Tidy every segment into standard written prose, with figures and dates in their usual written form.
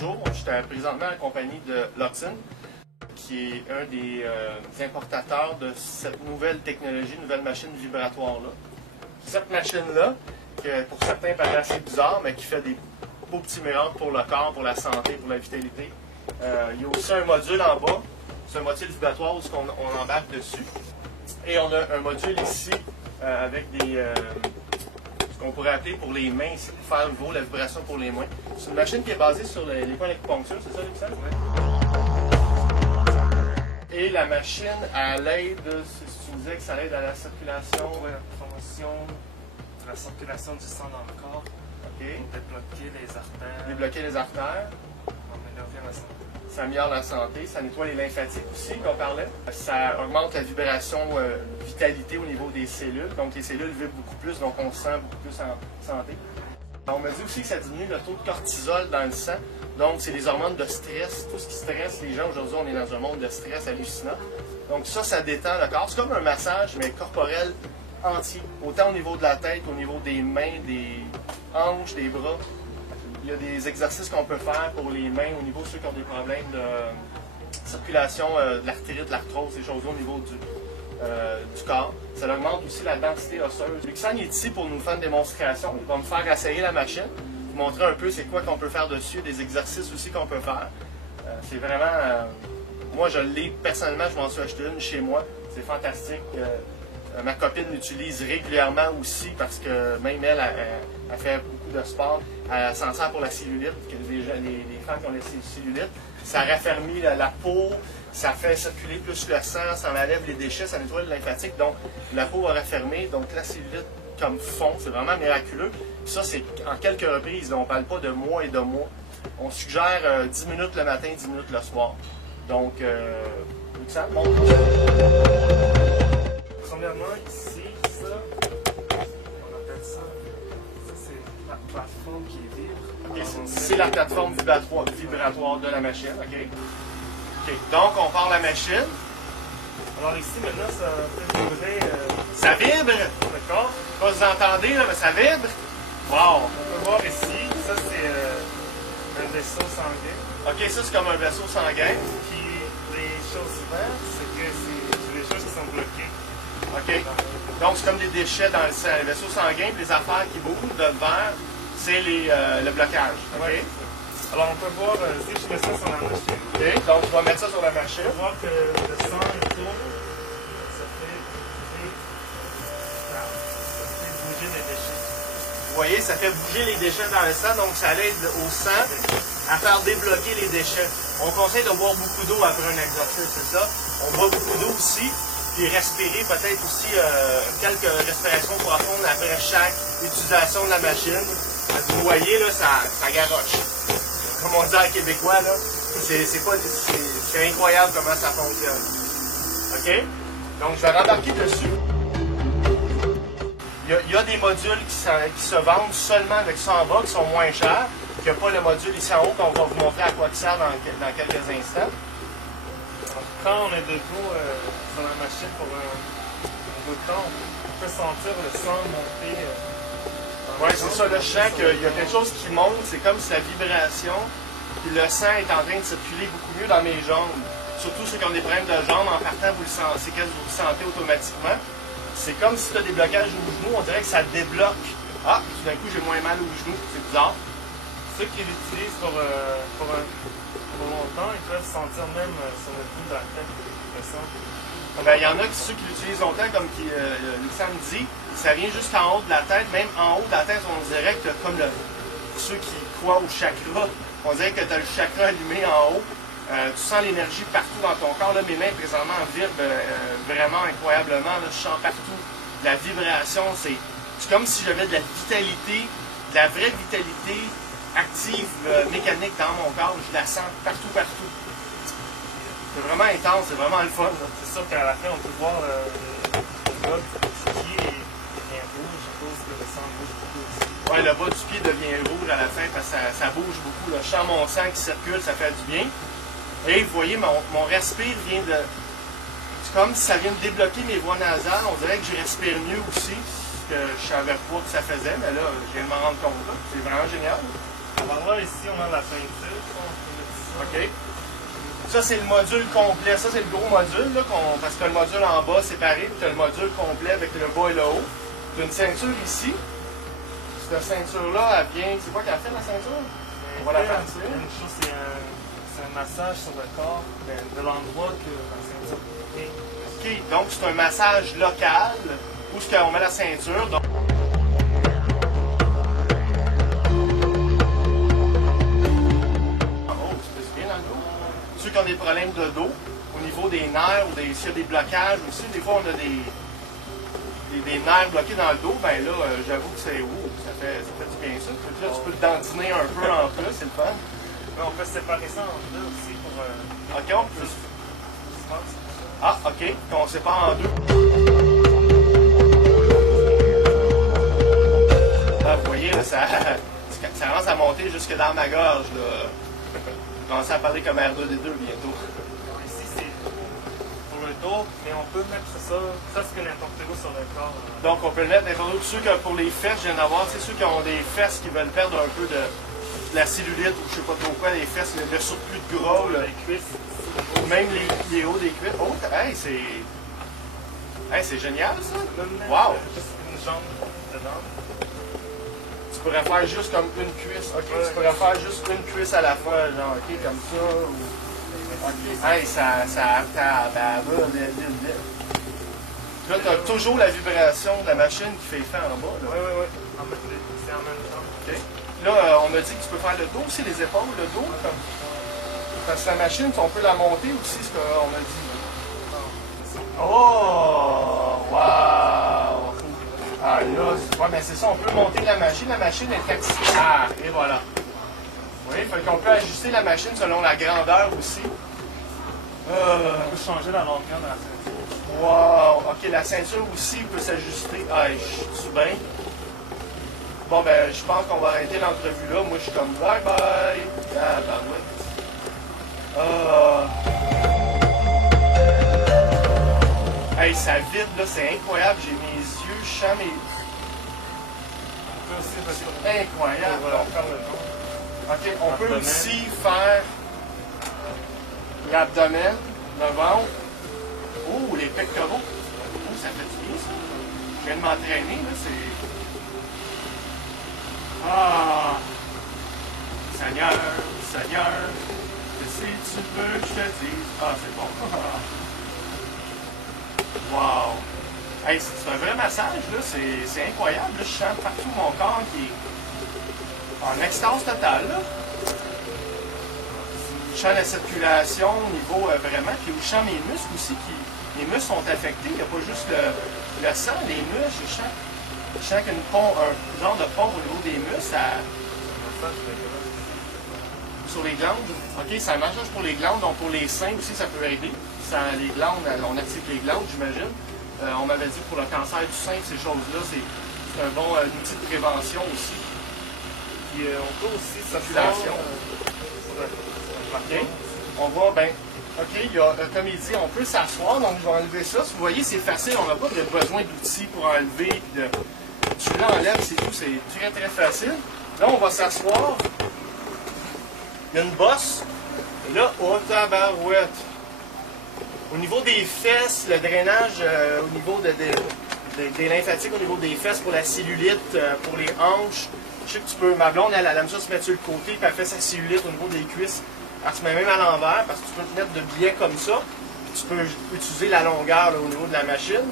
bonjour. Je suis présentement à la compagnie de Luxon, qui est un des importateurs de cette nouvelle technologie, nouvelle machine vibratoire-là. Cette machine-là, que pour certains paraît assez bizarre, mais qui fait des beaux petits miracles pour le corps, pour la santé, pour la vitalité. Il y a aussi un module en bas, c'est un module vibratoire où on embarque dessus. Et on a un module ici avec des... ce qu'on pourrait appeler pour les mains, ici, pour faire le niveau, la vibration pour les mains. C'est une machine qui est basée sur les points d'acupuncture, c'est ça, Luxon? Oui. Et la machine, à l'aide, tu disais que ça aide à la circulation, oui, la promotion de la circulation du sang dans le corps. OK. Débloquer les artères. Débloquer les artères. Améliorer la santé. Ça améliore la santé, ça nettoie les lymphatiques aussi, qu'on parlait. Ça augmente la vibration, vitalité au niveau des cellules. Donc les cellules vibrent beaucoup plus, donc on se sent beaucoup plus en santé. On m'a dit aussi que ça diminue le taux de cortisol dans le sang. Donc c'est les hormones de stress, tout ce qui stresse les gens. Aujourd'hui, on est dans un monde de stress hallucinant. Donc ça détend le corps. C'est comme un massage, mais corporel entier. Autant au niveau de la tête, au niveau des mains, des hanches, des bras. Il y a des exercices qu'on peut faire pour les mains au niveau de ceux qui ont des problèmes de circulation, de l'arthrite, l'arthrose, ces choses-là au niveau du corps. Ça augmente aussi la densité osseuse. Luxon est ici pour nous faire une démonstration. Il va me faire essayer la machine, vous montrer un peu c'est quoi qu'on peut faire dessus, des exercices aussi qu'on peut faire. C'est vraiment... moi, je l'ai personnellement, je m'en suis acheté une chez moi. C'est fantastique. Ma copine l'utilise régulièrement aussi parce que même elle fait beaucoup de sport. Elle s'en sert pour la cellulite, les femmes qui ont la cellulite. Ça raffermit la peau, ça fait circuler plus le sang, ça enlève les déchets, ça nettoie le lymphatique. Donc la peau va raffermir, donc la cellulite comme fond, c'est vraiment miraculeux. Puis ça, c'est en quelques reprises, on ne parle pas de mois et de mois. On suggère 10 minutes le matin, 10 minutes le soir. Donc, ça montre. Premièrement, ici, ça, on appelle ça, c'est la plateforme qui vibre. Okay, c'est la plateforme vibratoire de la machine, OK? OK, donc on part la machine. Alors ici, maintenant, ça fait vibrer... Ça vibre, d'accord? Pas vous entendez, là, mais ça vibre. Wow! On peut voir ici, ça c'est un vaisseau sanguin. OK, ça c'est comme un vaisseau sanguin. Puis les choses vertes, c'est que c'est des choses qui sont bloquées. OK. Donc, c'est comme des déchets dans le sang. Les vaisseaux sanguins, puis les affaires qui bougent de vert, c'est le blocage. OK? Ouais. Alors, on peut voir, si je mets ça sur la machine. OK. Donc, on va mettre ça sur la machine. On peut voir que le sang, il tourne. Ça fait bouger les déchets. Vous voyez, ça fait bouger les déchets dans le sang, donc ça aide au sang à faire débloquer les déchets. On conseille de boire beaucoup d'eau après un exercice, c'est ça. On boit beaucoup d'eau aussi. Puis respirer peut-être aussi quelques respirations profondes après chaque utilisation de la machine. Vous voyez, là, ça garoche. Comme on dit en québécois, là, c'est incroyable comment ça fonctionne. OK? Donc, je vais rembarquer dessus. Il y a des modules qui se vendent seulement avec ça en bas, qui sont moins chers. Il n'y a pas le module ici en haut qu'on va vous montrer à quoi il sert dans quelques instants. Quand on est debout sur la machine pour un bout de temps, on peut sentir le sang monter. Oui, c'est ça. Là, je sens qu'il y a quelque chose qui monte. C'est comme si la vibration, puis le sang est en train de circuler beaucoup mieux dans mes jambes. Surtout ceux qui ont des problèmes de jambes, en partant, c'est que vous le sentez automatiquement. C'est comme si tu as des blocages aux genoux. On dirait que ça débloque. Ah, tout d'un coup, j'ai moins mal aux genoux. C'est bizarre. Ceux qui l'utilisent pour longtemps, ils peuvent sentir même sur le bout de la tête le sang. Ben, il y en a ceux qui l'utilisent longtemps, comme Luxon dit, ça vient jusqu'en haut de la tête. Même en haut de la tête, on dirait que comme pour ceux qui croient au chakra, on dirait que tu as le chakra allumé en haut. Tu sens l'énergie partout dans ton corps. Là, mes mains présentement vibrent vraiment incroyablement. Là, je sens partout de la vibration. C'est comme si j'avais de la vitalité, de la vraie vitalité active, mécanique dans mon corps. Je la sens partout. C'est vraiment intense, c'est vraiment le fun. C'est sûr qu'à la fin, on peut voir le bas du pied devient rouge à cause que le sang bouge beaucoup aussi. Oui, le bas du pied devient rouge à la fin parce que ça bouge beaucoup. Là. Je sens mon sang qui circule, ça fait du bien. Et vous voyez, mon respire vient de... C'est comme si ça vient de débloquer mes voies nasales. On dirait que je respire mieux aussi, que je savais pas que ça faisait, mais là, je viens de m'en rendre compte. C'est vraiment génial. Alors là, Là, ici, on a la ceinture. OK. Ça, c'est le module complet. Ça, c'est le gros module, là, parce que tu as le module en bas séparé, puis tu as le module complet avec le bas et le haut. Tu as une ceinture ici. Cette ceinture-là, elle vient. C'est quoi qu'elle fait, la ceinture? On va la partir. Une chose, c'est un massage sur le corps de l'endroit que la ceinture est. OK. Donc, c'est un massage local où on met la ceinture. Donc... Ceux qui ont des problèmes de dos, au niveau des nerfs ou s'il y a des blocages aussi, des fois on a des nerfs bloqués dans le dos, ben là, j'avoue que c'est ça fait du bien ça. Là, tu peux te dandiner un peu en plus, c'est le fun. Mais on peut séparer ça en deux aussi pour... OK, on peut. Ah, OK, on sépare en deux. Là, vous voyez, là, ça commence à monter jusque dans ma gorge, là. On va commencer à parler comme R2D2 bientôt. Ici, c'est pour le dos, mais on peut mettre ça presque n'importe où sur le corps. Donc, on peut le mettre n'importe où. Ceux que pour les fesses, je viens d'avoir, c'est ceux qui ont des fesses qui veulent perdre un peu de la cellulite ou je sais pas trop quoi, les fesses, le surplus de gras, là. Les cuisses. Même les hauts des cuisses. Oh, hey, c'est génial, ça. Wow! Juste une jambe dedans. Tu pourrais faire juste comme une cuisse. OK, tu pourrais faire juste une cuisse à la fois, genre, OK, comme ça. Ou... OK. Hey, ça là, tu as toujours la vibration de la machine qui fait effet en bas, là. Oui. C'est en même temps. OK. Là, on m'a dit que tu peux faire le dos aussi, les épaules, le dos. Comme... Parce que la machine, on peut la monter aussi, ce qu'on m'a dit. Oh! Wow! Ah là, ouais, mais c'est ça, on peut monter la machine est activée. Ah, et voilà. Vous voyez, il fait qu'on peut ajuster la machine selon la grandeur aussi. On peut changer la longueur de la ceinture. Wow! OK, la ceinture aussi peut s'ajuster. Ah, je suis bien. Bon, ben, je pense qu'on va arrêter l'entrevue là. Moi, je suis comme bye bye. Ah, ben ouais. Hey, ça vide, là, c'est incroyable. J'ai mes yeux, je sens mes... C'est incroyable. OK, on peut aussi faire l'abdomen, le ventre. Oh, les pectoraux. Oh, ça fait du bien, ça. Je viens de m'entraîner, là, c'est... Ah! Seigneur, Seigneur, si tu veux que je te dise... Ah, c'est bon. Wow! Hey, c'est un vrai massage, là. C'est incroyable. Là, je sens partout mon corps qui est en extase totale, là. Je sens la circulation au niveau vraiment, puis je sens mes muscles aussi, les muscles sont affectés. Il n'y a pas juste le sang, les muscles. Je sens qu'il y a un genre de pompe au niveau des muscles. Sur les glandes. OK, c'est un massage pour les glandes, donc pour les seins aussi, ça peut aider. Les glandes, on active les glandes, j'imagine. On m'avait dit pour le cancer du sein, ces choses-là, c'est un bon outil de prévention aussi. Puis on peut aussi circulation. OK. On va, ben, OK, il y a, comme il dit, on peut s'asseoir, donc je vais enlever ça. Si vous voyez, c'est facile, on n'a pas besoin d'outils pour enlever. Tu l'enlèves, c'est tout, c'est très très facile. Là, on va s'asseoir. Il y a une bosse. Là, oh tabarouette. Au niveau des fesses, le drainage au niveau des lymphatiques, au niveau des fesses pour la cellulite, pour les hanches. Je sais que tu peux, ma blonde, elle aime ça se mettre sur le côté, puis elle fait sa cellulite au niveau des cuisses. Elle se met même à l'envers, parce que tu peux te mettre de biais comme ça. Puis tu peux utiliser la longueur là, au niveau de la machine.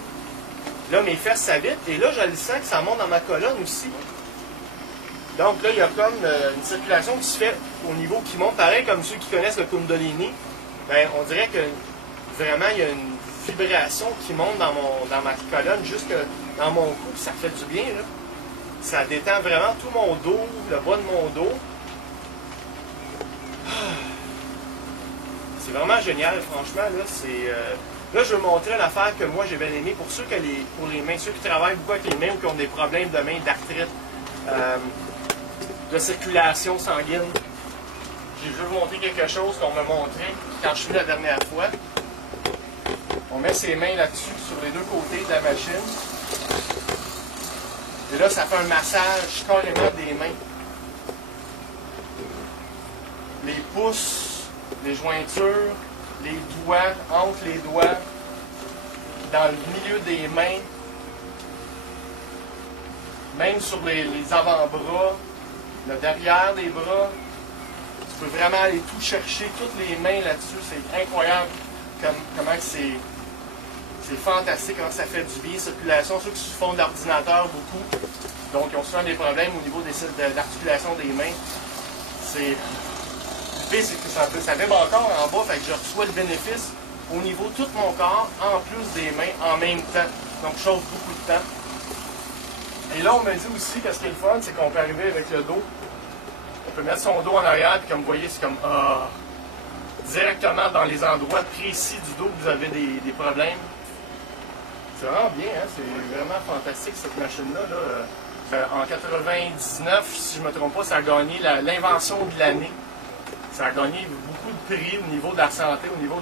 Là, mes fesses s'habitent, et là, je le sens que ça monte dans ma colonne aussi. Donc là, il y a comme une circulation qui se fait au niveau qui monte, pareil comme ceux qui connaissent le Kundalini. Ben, on dirait que vraiment, il y a une vibration qui monte dans ma colonne, jusque dans mon cou, ça fait du bien, là. Ça détend vraiment tout mon dos, le bas de mon dos. C'est vraiment génial, franchement, là. Là, je veux montrer une affaire que moi, j'ai bien aimé. Pour ceux pour les mains, ceux qui travaillent beaucoup avec les mains ou qui ont des problèmes de mains, d'arthrite, de circulation sanguine. Je veux vous montrer quelque chose qu'on m'a montré quand je suis venu la dernière fois. On met ses mains là-dessus, sur les deux côtés de la machine. Et là, ça fait un massage carrément des mains. les pouces, les jointures, les doigts, entre les doigts, dans le milieu des mains, même sur les avant-bras, le derrière des bras. Tu peux vraiment aller tout chercher, toutes les mains là-dessus. C'est incroyable comment c'est fantastique, comment ça fait du bien, circulation. Ceux qui font de l'ordinateur beaucoup, donc ils ont souvent des problèmes au niveau de l'articulation des mains. Le pire, c'est que ça vibre encore en bas, fait que je reçois le bénéfice au niveau de tout mon corps, en plus des mains, en même temps. Donc je chauffe beaucoup de temps. Et là, on me dit aussi que ce qui est le fun, c'est qu'on peut arriver avec le dos. On peut mettre son dos en arrière, puis comme vous voyez, c'est comme directement dans les endroits précis du dos que vous avez des problèmes. C'est vraiment bien, hein? C'est vraiment fantastique cette machine-là. En 99, si je ne me trompe pas, ça a gagné l'invention de l'année. Ça a gagné beaucoup de prix au niveau de la santé, au niveau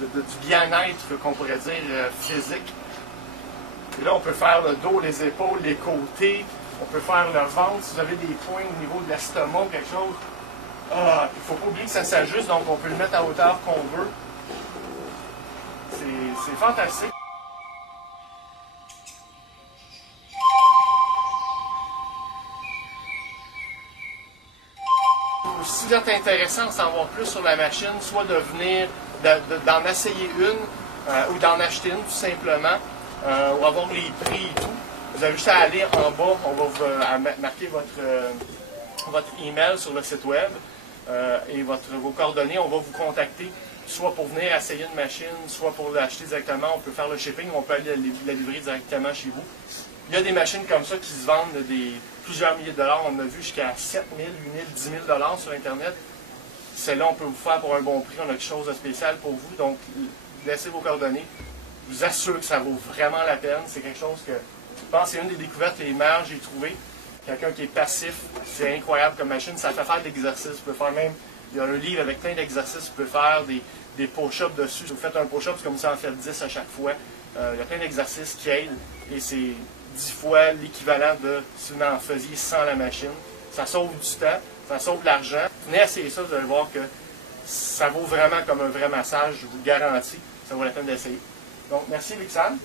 du bien-être, qu'on pourrait dire, physique. Et là, on peut faire le dos, les épaules, les côtés. On peut faire le ventre, si vous avez des points au niveau de l'estomac ou quelque chose. Il ne faut pas oublier que ça s'ajuste, donc on peut le mettre à hauteur qu'on veut. C'est fantastique. Si vous êtes intéressé à en savoir plus sur la machine, soit de venir, d'en essayer une ou d'en acheter une tout simplement, ou avoir les prix et tout, vous avez juste à aller en bas, on va vous marquer votre email sur le site web et vos coordonnées, on va vous contacter, soit pour venir essayer une machine, soit pour l'acheter directement, on peut faire le shipping, on peut aller la livrer directement chez vous. Il y a des machines comme ça qui se vendent plusieurs milliers de dollars, on en a vu jusqu'à 7 000, 8 000, 10 000 dollars sur Internet. Celle-là, on peut vous faire pour un bon prix, on a quelque chose de spécial pour vous, donc laissez vos coordonnées. Je vous assure que ça vaut vraiment la peine, c'est quelque chose que je pense que c'est une des découvertes les meilleures que j'ai trouvées. Quelqu'un qui est passif, c'est incroyable comme machine. Ça fait faire de l'exercice. Vous pouvez faire même, il y a un livre avec plein d'exercices. Vous pouvez faire des push-ups dessus. Si vous faites un push-up, c'est comme ça en faites 10 à chaque fois. Il y a plein d'exercices qui aident. Et c'est 10 fois l'équivalent de si vous en faisiez sans la machine. Ça sauve du temps, ça sauve de l'argent. Venez essayer ça, vous allez voir que ça vaut vraiment comme un vrai massage. Je vous le garantis. Ça vaut la peine d'essayer. Donc, merci Luxane.